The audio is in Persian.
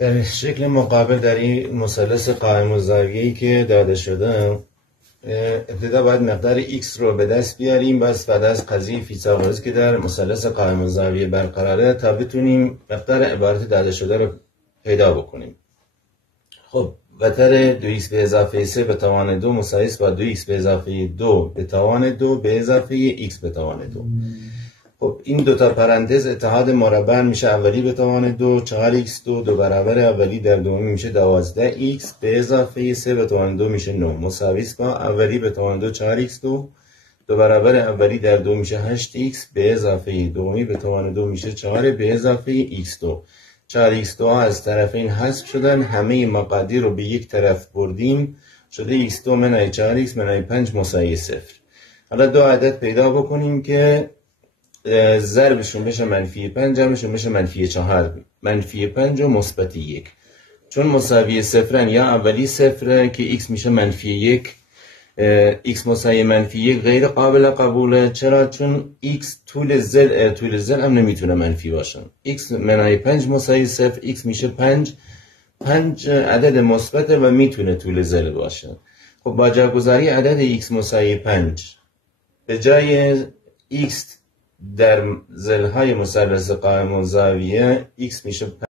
در شکل مقابل در این مثلث قائم الزاویه‌ای که داده شده، ابتدا باید مقدار x رو به دست بیاریم بس بعد از قضیه فیثاغورس که در مثلث قائم الزاویه برقراره تا بتونیم مقدار عبارت داده شده رو پیدا بکنیم. خب وتر 2x به اضافه 3 به توان 2 مساوی است با 2x به اضافه 2 به توان 2 به اضافه x به توان 2. خب این دوتا پرانتز اتحاد مربع میشه اولی به توان 2 4x2 دو برابر اولی در دومی میشه 12x به اضافه 3 به توان 2 میشه 9 مساوی است با اولی به توان 2 4x2 دو برابر اولی در دو میشه 8x به اضافه دومی به توان 2 میشه 4 به اضافه x2. 4x2 از طرفین حذف شدن، همه مقادیر رو به یک طرف بردیم شده x2 منهای 4x منهای 5 مساوی 0. حالا دو عدد پیدا بکنیم که ضربشون بشه منفی 5 جمعشون بشه منفی 4 منفی 5 و مثبت 1. چون مساوی صفرن یا اولی صفره که x میشه منفی 1 x مساوی منفی 1 غیر قابل قبوله. چرا؟ چون x طول زل هم نمیتونه منفی باشه. x منهای 5 مساوی 0 x میشه 5 عدد مثبته و میتونه طول زل باشه. خب با جاگذاری عدد x مساوی 5 به جای x در ضلع‌های مثلث قائم الزاویه x میشه